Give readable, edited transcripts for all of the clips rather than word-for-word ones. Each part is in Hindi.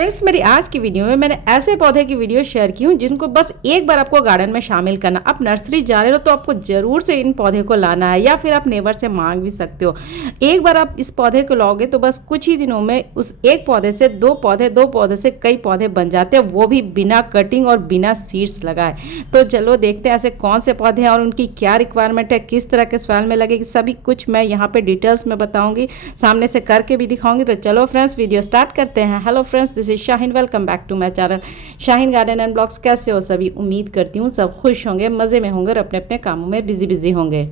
फ्रेंड्स, मेरी आज की वीडियो में मैंने ऐसे पौधे की वीडियो शेयर की हूँ जिनको बस एक बार आपको गार्डन में शामिल करना। आप नर्सरी जा रहे हो तो आपको ज़रूर से इन पौधे को लाना है, या फिर आप नेबर से मांग भी सकते हो। एक बार आप इस पौधे को लाओगे तो बस कुछ ही दिनों में उस एक पौधे से दो पौधे से कई पौधे बन जाते हैं, वो भी बिना कटिंग और बिना सीड्स लगाए। तो चलो देखते हैं ऐसे कौन से पौधे हैं और उनकी क्या रिक्वायरमेंट है, किस तरह के सॉइल में लगेगी, सभी कुछ मैं यहाँ पे डिटेल्स में बताऊंगी, सामने से करके भी दिखाऊंगी। तो चलो फ्रेंड्स, वीडियो स्टार्ट करते हैं। Hello friends, this is Shaheen, welcome back to my channel Shaheen garden and blogs. कैसे हो सभी? उम्मीद करती हूँ सब खुश होंगे, मज़े में होंगे और अपने अपने कामों में बिजी होंगे।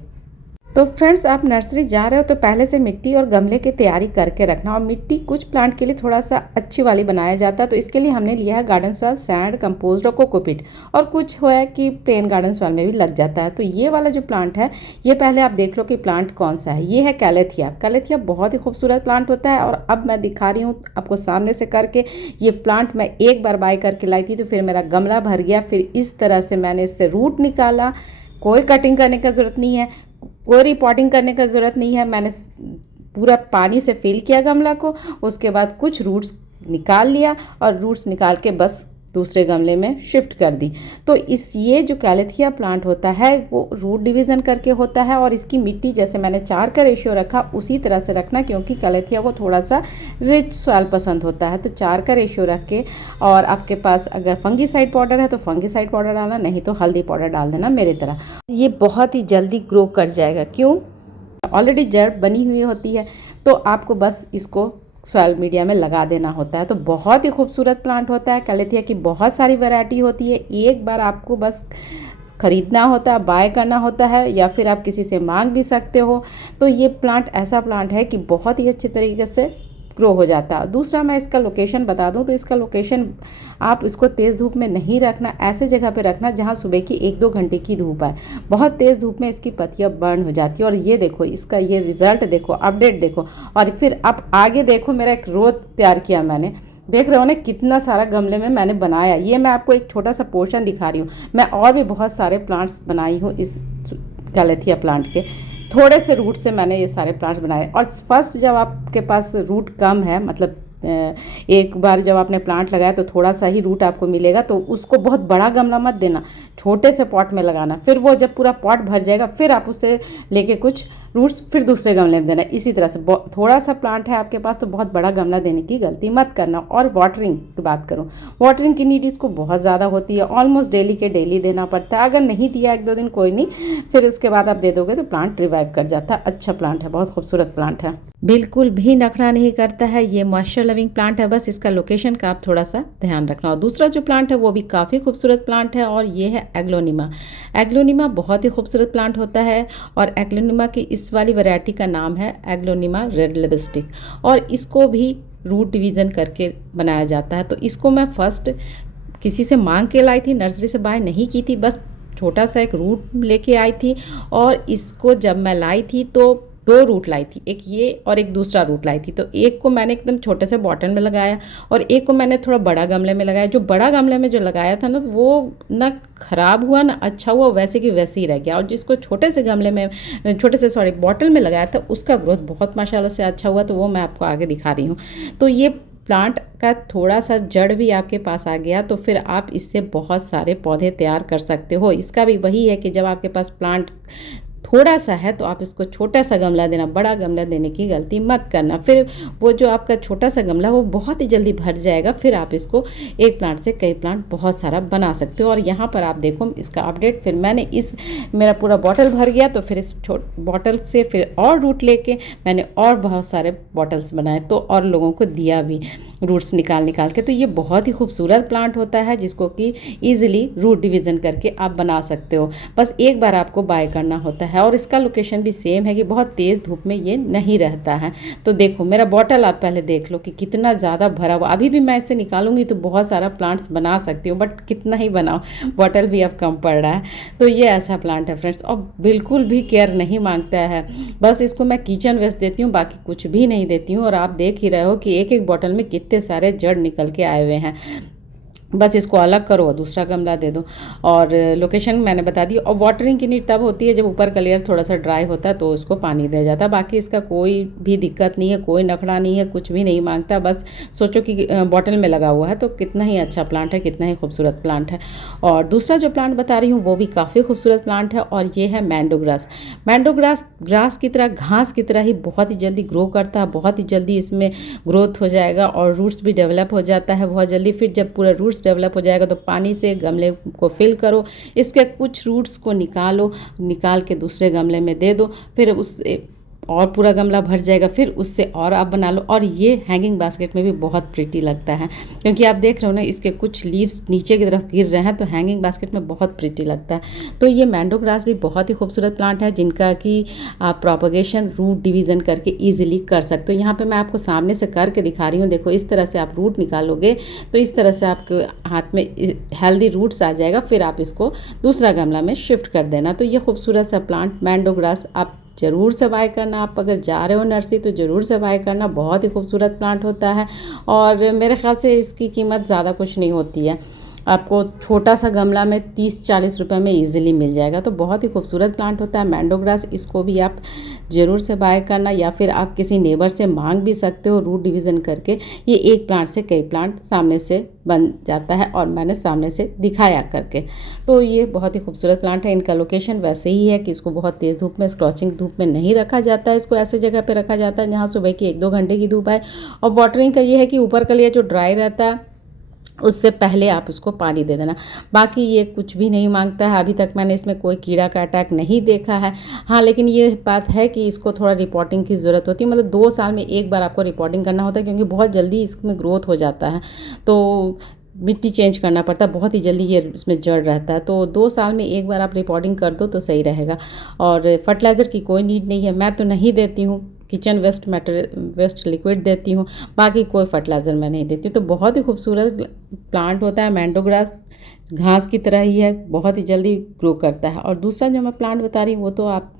तो फ्रेंड्स, आप नर्सरी जा रहे हो तो पहले से मिट्टी और गमले की तैयारी करके रखना। और मिट्टी कुछ प्लांट के लिए थोड़ा सा अच्छी वाली बनाया जाता है, तो इसके लिए हमने लिया है गार्डन सॉइल, सैंड, कंपोस्ट और कोकोपीट। और कुछ हुआ है कि प्लेन गार्डन सॉइल में भी लग जाता है। तो ये वाला जो प्लांट है, ये पहले आप देख लो कि प्लांट कौन सा है। ये है कैलेथिया। कैलेथिया बहुत ही खूबसूरत प्लांट होता है और अब मैं दिखा रही हूँ आपको सामने से करके। ये प्लांट मैं एक बार बाय करके लाई थी, तो फिर मेरा गमला भर गया। फिर इस तरह से मैंने इससे रूट निकाला। कोई कटिंग करने का ज़रूरत नहीं है, कोई रिपोर्टिंग करने का ज़रूरत नहीं है। मैंने पूरा पानी से फिल किया गमला को, उसके बाद कुछ रूट्स निकाल लिया और रूट्स निकाल के बस दूसरे गमले में शिफ्ट कर दी। तो ये जो कैलेथिया प्लांट होता है वो रूट डिवीज़न करके होता है। और इसकी मिट्टी जैसे मैंने 4 का रेशियो रखा उसी तरह से रखना, क्योंकि कैलेथिया को थोड़ा सा रिच सॉइल पसंद होता है। तो 4 का रेशियो रख के, और आपके पास अगर फंगीसाइड पाउडर है तो फंगीसाइड पाउडर डालना, नहीं तो हल्दी पाउडर डाल देना मेरी तरह। ये बहुत ही जल्दी ग्रो कर जाएगा। क्यों? ऑलरेडी जड़ बनी हुई होती है, तो आपको बस इसको सॉइल मीडिया में लगा देना होता है। तो बहुत ही खूबसूरत प्लांट होता है। कैलेथिया की बहुत सारी वैरायटी होती है। एक बार आपको बस खरीदना होता है, बाय करना होता है, या फिर आप किसी से मांग भी सकते हो। तो ये प्लांट ऐसा प्लांट है कि बहुत ही अच्छे तरीके से ग्रो हो जाता है। दूसरा मैं इसका लोकेशन बता दूं, तो इसका लोकेशन आप इसको तेज़ धूप में नहीं रखना, ऐसे जगह पे रखना जहां सुबह की 1-2 घंटे की धूप है। बहुत तेज़ धूप में इसकी पत्तियां बर्न हो जाती है। और ये देखो, इसका ये रिजल्ट देखो, अपडेट देखो। और फिर आप आगे देखो, मेरा एक रो तैयार किया मैंने, देख रहे हो ना कितना सारा गमले में मैंने बनाया। ये मैं आपको एक छोटा सा पोर्शन दिखा रही हूँ। मैं और भी बहुत सारे प्लांट्स बनाई हूँ इस कैलेथिया प्लांट के। थोड़े से रूट से मैंने ये सारे प्लांट्स बनाए। और फर्स्ट जब आपके पास रूट कम है, मतलब एक बार जब आपने प्लांट लगाया तो थोड़ा सा ही रूट आपको मिलेगा, तो उसको बहुत बड़ा गमला मत देना, छोटे से पॉट में लगाना। फिर वो जब पूरा पॉट भर जाएगा, फिर आप उससे लेके कुछ रूट्स फिर दूसरे गमले में देना। इसी तरह से थोड़ा सा प्लांट है आपके पास तो बहुत बड़ा गमला देने की गलती मत करना। और वाटरिंग की बात करूं, वाटरिंग की नीड इसको बहुत ज़्यादा होती है। ऑलमोस्ट डेली के डेली देना पड़ता है। अगर नहीं दिया 1-2 दिन कोई नहीं, फिर उसके बाद आप दे दोगे तो प्लांट रिवाइव कर जाता है। अच्छा प्लांट है, बहुत खूबसूरत प्लांट है, बिल्कुल भी नखरा नहीं करता है। ये मॉइस्चर लविंग प्लांट है। बस इसका लोकेशन का आप थोड़ा सा ध्यान रखना। और दूसरा जो प्लांट है वो भी काफ़ी खूबसूरत प्लांट है, और ये है एग्लोनिमा। एग्लोनिमा बहुत ही खूबसूरत प्लांट होता है। और एग्लोनिमा की इस वाली वैरायटी का नाम है एग्लोनिमा रेड लिपस्टिक। और इसको भी रूट डिवीज़न करके बनाया जाता है। तो इसको मैं फर्स्ट किसी से मांग के लाई थी, नर्सरी से बाय नहीं की थी, बस छोटा सा एक रूट लेके आई थी। और इसको जब मैं लाई थी तो 2 रूट लाई थी, एक ये और एक दूसरा रूट लाई थी। तो एक को मैंने एकदम छोटे से बॉटल में लगाया और एक को मैंने थोड़ा बड़ा गमले में लगाया। जो बड़ा गमले में जो लगाया था ना, वो ना ख़राब हुआ ना अच्छा हुआ, वैसे की वैसे ही रह गया। और जिसको छोटे से बॉटल में लगाया था, उसका ग्रोथ बहुत माशाल्लाह से अच्छा हुआ। तो वो मैं आपको आगे दिखा रही हूँ। तो ये प्लांट का थोड़ा सा जड़ भी आपके पास आ गया तो फिर आप इससे बहुत सारे पौधे तैयार कर सकते हो। इसका भी वही है कि जब आपके पास प्लांट थोड़ा सा है तो आप इसको छोटा सा गमला देना, बड़ा गमला देने की गलती मत करना। फिर वो जो आपका छोटा सा गमला वो बहुत ही जल्दी भर जाएगा। फिर आप इसको एक प्लांट से कई प्लांट बहुत सारा बना सकते हो। और यहाँ पर आप देखो इसका अपडेट, फिर मैंने मेरा पूरा बॉटल भर गया तो फिर इस बॉटल से फिर और रूट लेके मैंने और बहुत सारे बॉटल्स बनाए, तो और लोगों को दिया भी रूट्स निकाल के। तो ये बहुत ही खूबसूरत प्लांट होता है जिसको कि ईजिली रूट डिवीज़न करके आप बना सकते हो। बस एक बार आपको बाय करना होता है। और इसका लोकेशन भी सेम है कि बहुत तेज़ धूप में ये नहीं रहता है। तो देखो मेरा बॉटल आप पहले देख लो कि कितना ज़्यादा भरा हुआ। अभी भी मैं इसे निकालूंगी तो बहुत सारा प्लांट्स बना सकती हूँ, बट कितना ही बनाओ, बॉटल भी अब कम पड़ रहा है। तो ये ऐसा प्लांट है फ्रेंड्स, और बिल्कुल भी केयर नहीं मांगता है। बस इसको मैं किचन वेस्ट देती हूँ, बाकी कुछ भी नहीं देती हूँ। और आप देख ही रहे हो कि एक एक बॉटल में कितने सारे जड़ निकल के आए हुए हैं। बस इसको अलग करो और दूसरा गमला दे दो। और लोकेशन मैंने बता दी। और वाटरिंग की नीड तब होती है जब ऊपर का लेयर थोड़ा सा ड्राई होता है तो उसको पानी दिया जाता है। बाकी इसका कोई भी दिक्कत नहीं है, कोई नखड़ा नहीं है, कुछ भी नहीं मांगता। बस सोचो कि बॉटल में लगा हुआ है तो कितना ही अच्छा प्लांट है, कितना ही खूबसूरत प्लांट है। और दूसरा जो प्लांट बता रही हूँ वो भी काफ़ी खूबसूरत प्लांट है और ये है मैंडो ग्रास। मैंडो ग्रास की तरह, घास की तरह ही बहुत ही जल्दी ग्रो करता है, बहुत ही जल्दी इसमें ग्रोथ हो जाएगा और रूट्स भी डेवलप हो जाता है बहुत जल्दी। फिर जब पूरा रूट्स डेवलप हो जाएगा तो पानी से गमले को फिल करो, इसके कुछ रूट्स को निकालो, निकाल के दूसरे गमले में दे दो, फिर उससे और पूरा गमला भर जाएगा, फिर उससे और आप बना लो। और ये हैंगिंग बास्केट में भी बहुत प्रिटी लगता है, क्योंकि आप देख रहे हो ना इसके कुछ लीव्स नीचे की तरफ गिर रहे हैं तो हैंगिंग बास्केट में बहुत प्रिटी लगता है। तो ये मैंडो ग्रास भी बहुत ही खूबसूरत प्लांट है जिनका कि आप प्रोपगेशन रूट डिवीज़न करके ईजिली कर सकते हो। यहाँ पर मैं आपको सामने से करके दिखा रही हूँ। देखो इस तरह से आप रूट निकालोगे तो इस तरह से आपके हाथ में हेल्दी रूट्स आ जाएगा। फिर आप इसको दूसरा गमला में शिफ्ट कर देना। तो ये खूबसूरत सा प्लांट मैंडो ग्रास आप ज़रूर से बाय करना। आप अगर जा रहे हो नर्सरी तो ज़रूर से बाय करना, बहुत ही खूबसूरत प्लांट होता है। और मेरे ख्याल से इसकी कीमत ज़्यादा कुछ नहीं होती है, आपको छोटा सा गमला में 30-40 रुपए में इजीली मिल जाएगा। तो बहुत ही खूबसूरत प्लांट होता है मैंडो ग्रास। इसको भी आप ज़रूर से बाय करना या फिर आप किसी नेबर से मांग भी सकते हो रूट डिवीज़न करके। ये एक प्लांट से कई प्लांट सामने से बन जाता है और मैंने सामने से दिखाया करके। तो ये बहुत ही खूबसूरत प्लांट है। इनका लोकेशन वैसे ही है कि इसको बहुत तेज़ धूप में, स्क्रॉचिंग धूप में नहीं रखा जाता है। इसको ऐसे जगह पे रखा जाता है जहाँ सुबह की 1-2 घंटे की धूप आए। और वाटरिंग का ये है कि ऊपर का लेयर जो ड्राई रहता है उससे पहले आप उसको पानी दे देना। बाकी ये कुछ भी नहीं मांगता है। अभी तक मैंने इसमें कोई कीड़ा का अटैक नहीं देखा है। हाँ, लेकिन ये बात है कि इसको थोड़ा रिपोर्टिंग की ज़रूरत होती है। मतलब 2 साल में एक बार आपको रिपोर्टिंग करना होता है, क्योंकि बहुत जल्दी इसमें ग्रोथ हो जाता है। तो मिट्टी चेंज करना पड़ता है, बहुत ही जल्दी ये इसमें जड़ रहता है। तो 2 साल में एक बार आप रिपोर्टिंग कर दो तो सही रहेगा। और फर्टिलाइज़र की कोई नीड नहीं है, मैं तो नहीं देती हूँ। किचन वेस्ट लिक्विड देती हूँ, बाकी कोई फर्टिलाइज़र मैं नहीं देती। तो बहुत ही खूबसूरत प्लांट होता है मैंडो ग्रास, घास की तरह ही है, बहुत ही जल्दी ग्रो करता है। और दूसरा जो मैं प्लांट बता रही हूँ वो तो आप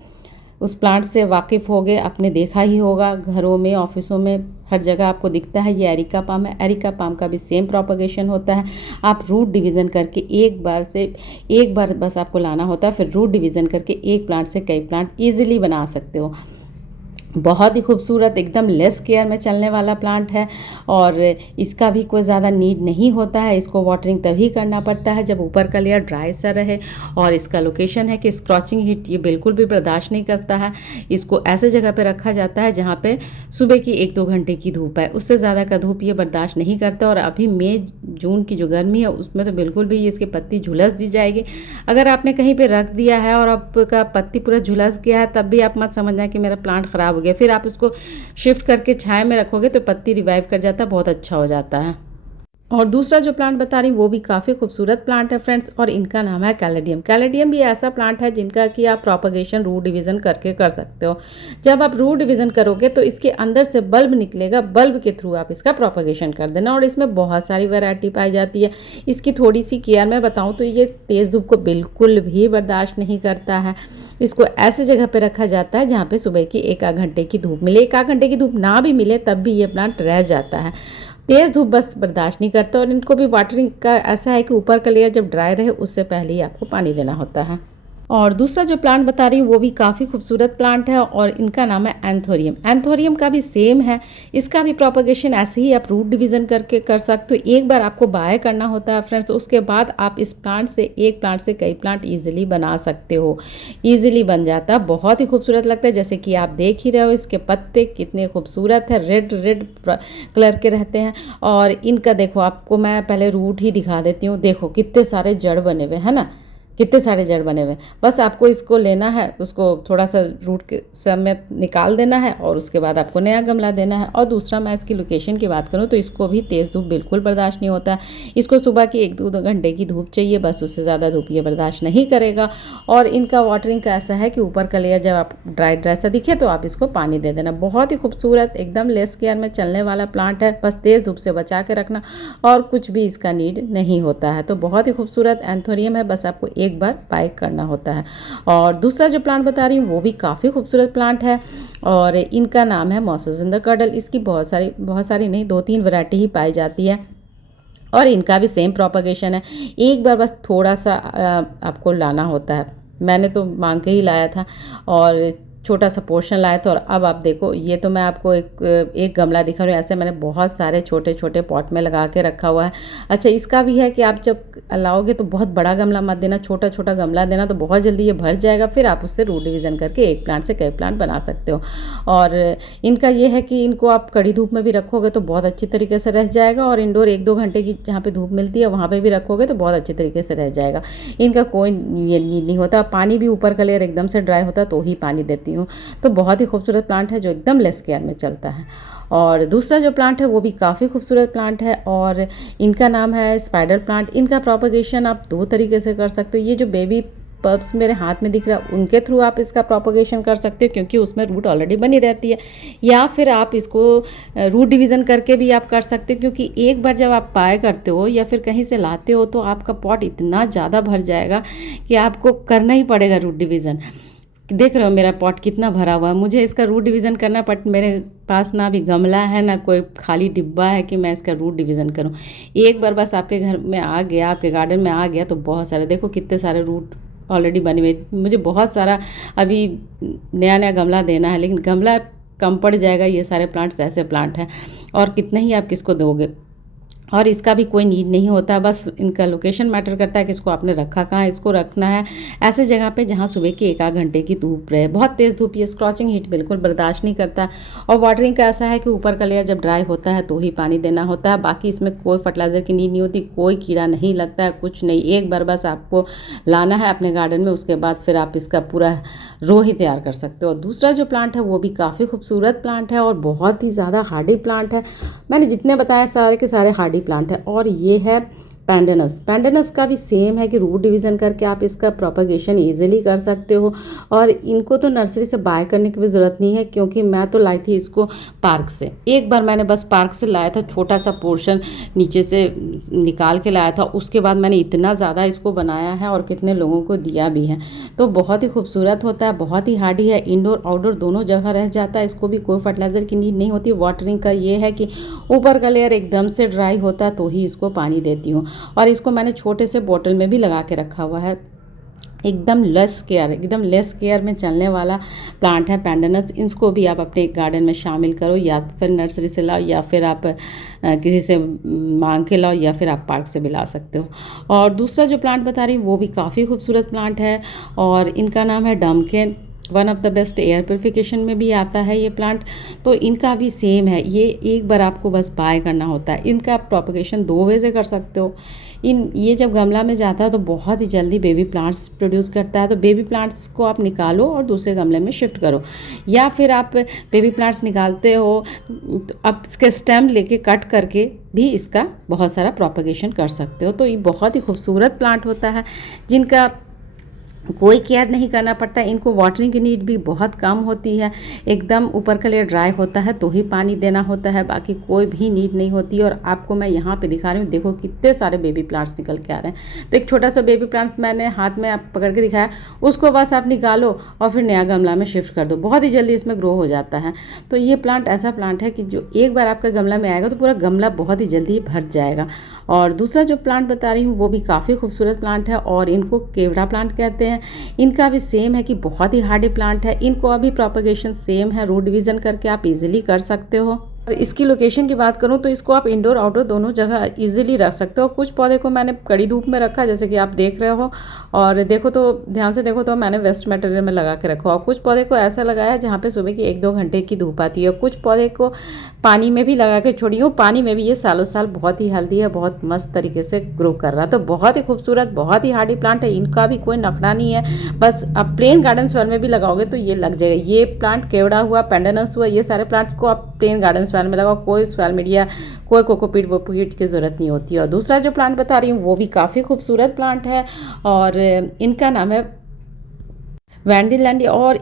उस प्लांट से वाकिफ़ हो गए, आपने देखा ही होगा, घरों में, ऑफिसों में, हर जगह आपको दिखता है। ये एरिका पाम है। एरिका पाम का भी सेम प्रोपगेशन होता है। आप रूट डिवीज़न करके एक बार बस आपको लाना होता है, फिर रूट डिवीज़न करके एक प्लांट से कई प्लांट ईजिली बना सकते हो। बहुत ही खूबसूरत, एकदम लेस केयर में चलने वाला प्लांट है। और इसका भी कोई ज़्यादा नीड नहीं होता है। इसको वाटरिंग तभी करना पड़ता है जब ऊपर का लेयर ड्राई सा रहे। और इसका लोकेशन है कि स्क्रॉचिंग हीट ये बिल्कुल भी बर्दाश्त नहीं करता है। इसको ऐसे जगह पे रखा जाता है जहाँ पे सुबह की 1-2 घंटे की धूप है, उससे ज़्यादा का धूप ये बर्दाश्त नहीं करता। और अभी मई जून की जो गर्मी है उसमें तो बिल्कुल भी इसकी पत्ती झुलस दी जाएगी। अगर आपने कहीं पर रख दिया है और आपका पत्ती पूरा झुलस गया है तब भी आप मत समझना कि मेरा प्लांट ख़राब हो गया। फिर आप इसको शिफ्ट करके छाया में रखोगे तो पत्ती रिवाइव कर जाता है, बहुत अच्छा हो जाता है। और दूसरा जो प्लांट बता रही हूँ वो भी काफ़ी खूबसूरत प्लांट है फ्रेंड्स, और इनका नाम है कैलेडियम। कैलेडियम भी ऐसा प्लांट है जिनका कि आप प्रोपगेशन रूट डिवीज़न करके कर सकते हो। जब आप रूट डिवीज़न करोगे तो इसके अंदर से बल्ब निकलेगा, बल्ब के थ्रू आप इसका प्रोपगेशन कर देना। और इसमें बहुत सारी वैरायटी पाई जाती है। इसकी थोड़ी सी केयर मैं बताऊँ तो ये तेज़ धूप को बिल्कुल भी बर्दाश्त नहीं करता है। इसको ऐसे जगह पे रखा जाता है जहाँ पे सुबह की 1-8 घंटे की धूप मिले। 1-8 घंटे की धूप ना भी मिले तब भी ये प्लांट रह जाता है। तेज़ धूप बस बर्दाश्त नहीं करता। और इनको भी वाटरिंग का ऐसा है कि ऊपर का लेयर जब ड्राई रहे उससे पहले ही आपको पानी देना होता है। और दूसरा जो प्लांट बता रही हूँ वो भी काफ़ी खूबसूरत प्लांट है और इनका नाम है एंथोरियम। एंथोरियम का भी सेम है, इसका भी प्रोपगेशन ऐसे ही आप रूट डिवीज़न करके कर सकते हो। एक बार आपको बाय करना होता है फ्रेंड्स, उसके बाद आप इस प्लांट से, एक प्लांट से कई प्लांट ईजिली बना सकते हो। ईजिली बन जाता है, बहुत ही खूबसूरत लगता है। जैसे कि आप देख ही रहे हो इसके पत्ते कितने खूबसूरत है, रेड रेड कलर के रहते हैं। और इनका देखो, आपको मैं पहले रूट ही दिखा देती हूँ। देखो कितने सारे जड़ बने हुए हैं ना, कितने सारे जड़ बने हुए। बस आपको इसको लेना है, उसको थोड़ा सा रूट के समेत निकाल देना है और उसके बाद आपको नया गमला देना है। और दूसरा, मैं इसकी लोकेशन की बात करूँ तो इसको भी तेज़ धूप बिल्कुल बर्दाश्त नहीं होता है। इसको सुबह की 1-2 घंटे की धूप चाहिए, बस उससे ज़्यादा धूप ये बर्दाश्त नहीं करेगा। और इनका वाटरिंग का ऐसा है कि ऊपर का लेयर जब आप ड्राई सा दिखे तो आप इसको पानी दे देना। बहुत ही खूबसूरत, एकदम लेस केयर में चलने वाला प्लांट है। बस तेज़ धूप से बचा के रखना और कुछ भी इसका नीड नहीं होता है। तो बहुत ही खूबसूरत एंथोरियम है, बस आपको एक बार बाय करना होता है। और दूसरा जो प्लांट बता रही हूँ वो भी काफ़ी खूबसूरत प्लांट है और इनका नाम है मॉसेस इन द कडल। इसकी बहुत सारी नहीं, 2-3 वैरायटी ही पाई जाती है। और इनका भी सेम प्रोपगेशन है। एक बार बस थोड़ा सा आपको लाना होता है। मैंने तो मांग के ही लाया था और छोटा सा पोर्शन लाया था। और अब आप देखो, ये तो मैं आपको एक गमला दिखा रही हूँ, ऐसे मैंने बहुत सारे छोटे छोटे पॉट में लगा के रखा हुआ है। अच्छा, इसका भी है कि आप जब लाओगे तो बहुत बड़ा गमला मत देना, छोटा छोटा गमला देना, तो बहुत जल्दी ये भर जाएगा। फिर आप उससे रूट डिवीज़न करके एक प्लांट से कई प्लांट बना सकते हो। और इनका ये है कि इनको आप कड़ी धूप में भी रखोगे तो बहुत अच्छी तरीके से रह जाएगा, और इंडोर 1-2 घंटे की जहाँ पे धूप मिलती है वहाँ पे भी रखोगे तो बहुत अच्छे तरीके से रह जाएगा। इनका कोई ये नीड नहीं होता। पानी भी ऊपर का लेयर एकदम से ड्राई होता है तो ही पानी देती हूँ। तो बहुत ही खूबसूरत प्लांट है जो एकदम लेस केयर में चलता है। और दूसरा जो प्लांट है वो भी काफ़ी खूबसूरत प्लांट है और इनका नाम है स्पाइडर प्लांट। इनका प्रोपगेशन आप 2 तरीके से कर सकते हो। ये जो बेबी पल्प्स मेरे हाथ में दिख रहा है उनके थ्रू आप इसका प्रोपगेशन कर सकते हो, क्योंकि उसमें रूट ऑलरेडी बनी रहती है। या फिर आप इसको रूट डिवीज़न करके भी आप कर सकते हो, क्योंकि एक बार जब आप बाय करते हो या फिर कहीं से लाते हो तो आपका पॉट इतना ज़्यादा भर जाएगा कि आपको करना ही पड़ेगा रूट डिवीज़न। देख रहे हो मेरा पॉट कितना भरा हुआ है। मुझे इसका रूट डिवीज़न करना, बट मेरे पास ना भी गमला है ना कोई खाली डिब्बा है कि मैं इसका रूट डिवीज़न करूं। एक बार बस आपके घर में आ गया, आपके गार्डन में आ गया तो बहुत सारे, देखो कितने सारे रूट ऑलरेडी बने हुए। मुझे बहुत सारा अभी नया नया गमला देना है, लेकिन गमला कम पड़ जाएगा। ये सारे प्लांट्स ऐसे प्लांट हैं और कितना ही आप किसको दोगे। और इसका भी कोई नीड नहीं होता, बस इनका लोकेशन मैटर करता है कि इसको आपने रखा कहाँ है। इसको रखना है ऐसे जगह पे जहाँ सुबह की 1-8 घंटे की धूप रहे। बहुत तेज़ धूप, ये स्क्रॉचिंग हीट बिल्कुल बर्दाश्त नहीं करता। और वाटरिंग का ऐसा है कि ऊपर का लेयर जब ड्राई होता है तो ही पानी देना होता है। बाकी इसमें कोई फर्टिलाइज़र की नीड नहीं होती, कोई कीड़ा नहीं लगता है, कुछ नहीं। एक बार बस आपको लाना है अपने गार्डन में, उसके बाद फिर आप इसका पूरा रो ही तैयार कर सकते हो। और दूसरा जो प्लांट है वो भी काफ़ी खूबसूरत प्लांट है और बहुत ही ज़्यादा हार्डी प्लांट है। मैंने जितने बताया सारे के सारे हार्डी प्लांट है। और ये है पैंडेनस। पैंडेनस का भी सेम है कि रूट डिवीज़न करके आप इसका प्रोपगेशन इजीली कर सकते हो। और इनको तो नर्सरी से बाय करने की भी ज़रूरत नहीं है, क्योंकि मैं तो लाई थी इसको पार्क से। एक बार मैंने बस पार्क से लाया था, छोटा सा पोर्शन नीचे से निकाल के लाया था। उसके बाद मैंने इतना ज़्यादा इसको बनाया है और कितने लोगों को दिया भी है। तो बहुत ही खूबसूरत होता है, बहुत ही हार्डी है, इंडोर आउटडोर दोनों जगह रह जाता है। इसको भी कोई फर्टिलाइज़र की नीड नहीं होती। वाटरिंग का ये है कि ऊपर का लेयर एकदम से ड्राई होता है तो ही इसको पानी देती हूँ। और इसको मैंने छोटे से बोतल में भी लगा के रखा हुआ है। एकदम लेस केयर में चलने वाला प्लांट है पैंडेनस। इसको भी आप अपने गार्डन में शामिल करो, या फिर नर्सरी से लाओ, या फिर आप किसी से मांग के लाओ, या फिर आप पार्क से भी ला सकते हो। और दूसरा जो प्लांट बता रही हूँ वो भी काफ़ी खूबसूरत प्लांट है और इनका नाम है डमकेन। One of the best air purification में भी आता है ये प्लांट। तो इनका भी सेम है, ये एक बार आपको बस बाय करना होता है। इनका आप प्रोपगेशन 2 वे से कर सकते हो। ये जब गमला में जाता है तो बहुत ही जल्दी बेबी प्लांट्स प्रोड्यूस करता है। तो बेबी प्लांट्स को आप निकालो और दूसरे गमले में शिफ्ट करो, या फिर आप बेबी प्लांट्स निकालते हो तो आप इसके स्टेम लेके कट करके भी इसका बहुत सारा प्रोपगेशन कर सकते हो। तो ये बहुत ही खूबसूरत प्लांट होता है जिनका कोई केयर नहीं करना पड़ता। इनको वाटरिंग की नीड भी बहुत कम होती है। एकदम ऊपर का लेयर ड्राई होता है तो ही पानी देना होता है, बाकी कोई भी नीड नहीं होती। और आपको मैं यहाँ पे दिखा रही हूँ, देखो कितने सारे बेबी प्लांट्स निकल के आ रहे हैं। तो एक छोटा सा बेबी प्लांट्स मैंने हाथ में आप पकड़ के दिखाया, उसको बस आप निकालो और फिर नया गमला में शिफ्ट कर दो, बहुत ही जल्दी इसमें ग्रो हो जाता है। तो ये प्लांट ऐसा प्लांट है कि जो एक बार आपका गमला में आएगा तो पूरा गमला बहुत ही जल्दी भर जाएगा। और दूसरा जो प्लांट बता रही हूँ वो भी काफ़ी खूबसूरत प्लांट है और इनको केवड़ा प्लांट कहते हैं। इनका भी सेम है कि बहुत ही हार्डी प्लांट है। इनको अभी प्रोपगेशन सेम है, रूट डिवीज़न करके आप इजीली कर सकते हो। और इसकी लोकेशन की बात करूं तो इसको आप इंडोर आउटडोर दोनों जगह इजीली रख सकते हो। कुछ पौधे को मैंने कड़ी धूप में रखा, जैसे कि आप देख रहे हो, और देखो तो ध्यान से देखो तो मैंने वेस्ट मटेरियल में लगा के रखा। और कुछ पौधे को ऐसा लगाया जहाँ पे सुबह की 1-2 घंटे की धूप आती है। कुछ पौधे को पानी में भी लगा के छोड़ी हूँ, पानी में भी ये सालों साल बहुत ही हेल्दी है, बहुत मस्त तरीके से ग्रो कर रहा है। तो बहुत ही खूबसूरत, बहुत ही हार्डी प्लांट है। इनका भी कोई नखरा नहीं है, बस आप प्लेन गार्डन सॉइल में भी लगाओगे तो ये लग जाएगा। ये प्लांट केवड़ा हुआ, पैंडेनस हुआ, ये सारे प्लांट्स को आप प्लेन गार्डन सॉइल में लगाओ, कोई सॉइल मीडिया, कोई कोकोपीट वोकोपीट की ज़रूरत नहीं होती। और दूसरा जो प्लांट बता रही हूँ वो भी काफ़ी खूबसूरत प्लांट है और इनका नाम है वैंडीलैंडी। और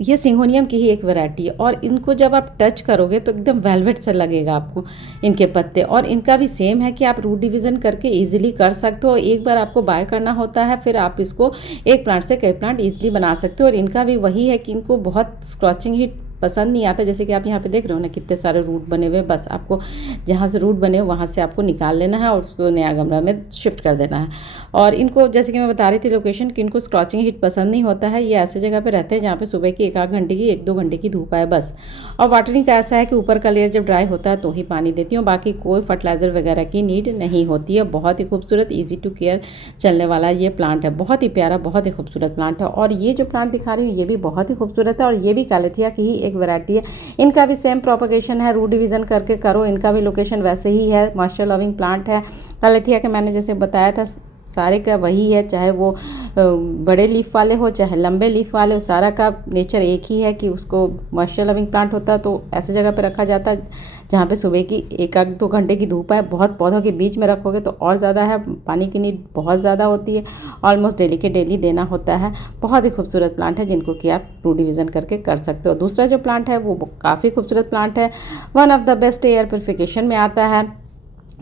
ये सिंगोनियम की ही एक वैरायटी है और इनको जब आप टच करोगे तो एकदम वेलवेट से लगेगा आपको इनके पत्ते। और इनका भी सेम है कि आप रूट डिवीज़न करके इजीली कर सकते हो। एक बार आपको बाय करना होता है, फिर आप इसको एक प्लांट से कई प्लांट इजीली बना सकते हो। और इनका भी वही है कि इनको बहुत स्क्रॉचिंग हीट पसंद नहीं आता। जैसे कि आप यहाँ पे देख रहे हो ना कितने सारे रूट बने हुए, बस आपको जहाँ से रूट बने वहाँ से आपको निकाल लेना है और उसको नया गमला में शिफ्ट कर देना है। और इनको जैसे कि मैं बता रही थी लोकेशन कि इनको स्क्रॉचिंग हीट पसंद नहीं होता है। ये ऐसे जगह पे रहते हैं जहाँ पे सुबह की 1 घंटे की 1-2 घंटे की धूप आए बस। और वाटरिंग का ऐसा है कि ऊपर का लेयर जब ड्राई होता है तो ही पानी देती हूँ, बाकी कोई फर्टिलाइज़र वगैरह की नीड नहीं होती है। बहुत ही खूबसूरत ईजी टू केयर चलने वाला ये प्लांट है, बहुत ही प्यारा बहुत ही खूबसूरत प्लांट है। और ये जो प्लांट दिखा रही हूँ ये भी बहुत ही खूबसूरत है और ये भी कैलेथिया की ही एक वैरायटी है। इनका भी सेम प्रोपगेशन है, रूट डिवीज़न करके करो। इनका भी लोकेशन वैसे ही है, मॉइस्चर लविंग प्लांट है। कैलेथिया के मैंने जैसे बताया था सारे का वही है, चाहे वो बड़े लीफ वाले हो चाहे लंबे लीफ वाले हो, सारा का नेचर एक ही है कि उसको मॉइस्चर लविंग प्लांट होता है। तो ऐसे जगह पे रखा जाता है जहाँ पे सुबह की 1-2 घंटे की धूप है। बहुत पौधों के बीच में रखोगे तो और ज़्यादा है, पानी की नीड बहुत ज़्यादा होती है, ऑलमोस्ट डेली के डेली देना होता है। बहुत ही खूबसूरत प्लांट है जिनको कि आप रूट डिवीज़न करके कर सकते हो। दूसरा जो प्लांट है वो काफ़ी खूबसूरत प्लांट है, one of the best air purification में आता है।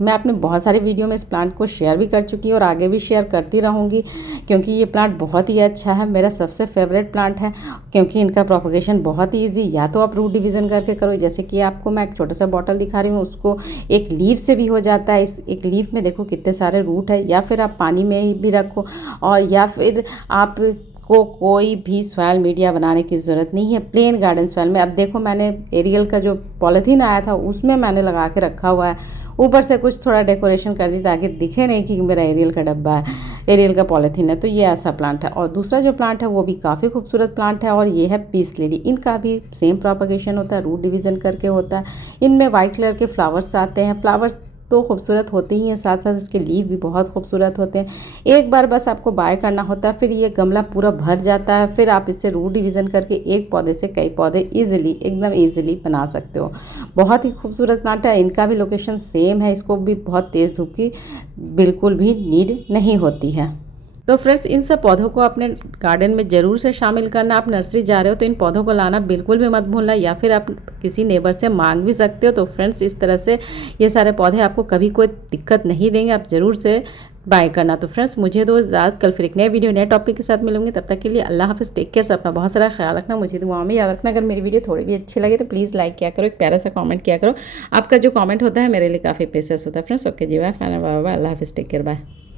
मैं अपने बहुत सारे वीडियो में इस प्लांट को शेयर भी कर चुकी हूँ और आगे भी शेयर करती रहूँगी, क्योंकि ये प्लांट बहुत ही अच्छा है, मेरा सबसे फेवरेट प्लांट है। क्योंकि इनका प्रोपगेशन बहुत ही ईजी, या तो आप रूट डिवीज़न करके करो, जैसे कि आपको मैं एक छोटा सा बॉटल दिखा रही हूँ, उसको एक लीफ से भी हो जाता है। इस एक लीफ में देखो कितने सारे रूट है, या फिर आप पानी में भी रखो, और या फिर आप को कोई भी सॉइल मीडिया बनाने की ज़रूरत नहीं है। प्लेन गार्डन सॉइल में, अब देखो मैंने एरियल का जो पॉलीथीन आया था उसमें मैंने लगा के रखा हुआ है, ऊपर से कुछ थोड़ा डेकोरेशन कर दी ताकि दिखे नहीं कि मेरा एरियल का डब्बा है, एरियल का पॉलीथीन है। तो ये ऐसा प्लांट है। और दूसरा जो प्लांट है वो भी काफ़ी खूबसूरत प्लांट है और ये है पीस लिली। इनका भी सेम प्रोपगेशन होता है, रूट डिवीज़न करके होता है। इनमें वाइट कलर के फ्लावर्स आते हैं, फ्लावर्स तो खूबसूरत होते ही हैं, साथ साथ इसके लीफ भी बहुत खूबसूरत होते हैं। एक बार बस आपको बाय करना होता है, फिर ये गमला पूरा भर जाता है, फिर आप इससे रूट डिवीज़न करके एक पौधे से कई पौधे इजीली एकदम इजीली बना सकते हो। बहुत ही खूबसूरत प्लांट है। इनका भी लोकेशन सेम है, इसको भी बहुत तेज़ धूप की बिल्कुल भी नीड नहीं होती है। तो फ्रेंड्स इन सब पौधों को अपने गार्डन में ज़रूर से शामिल करना। आप नर्सरी जा रहे हो तो इन पौधों को लाना बिल्कुल भी मत भूलना, या फिर आप किसी नेबर से मांग भी सकते हो। तो फ्रेंड्स इस तरह से ये सारे पौधे आपको कभी कोई दिक्कत नहीं देंगे, आप ज़रूर से बाय करना। तो फ्रेंड्स मुझे दो इजाज़त, कल फिर एक नए वीडियो नए टॉपिक के साथ मिलूंगी। तब तक के लिए अल्लाह हाफिज़, टेक केयर, अपना बहुत सारा ख्याल रखना, मुझे दुआ में याद रखना। अगर मेरी वीडियो थोड़ी भी अच्छी लगे तो प्लीज़ लाइक किया करो, एक प्यारा सा कमेंट किया करो। आपका जो कमेंट होता है मेरे लिए काफ़ी प्रेशियस होता है फ्रेंड्स। ओके जी, बाय, फाइनल, बाय बाय, अल्लाह हाफिज़, टेक केयर, बाय।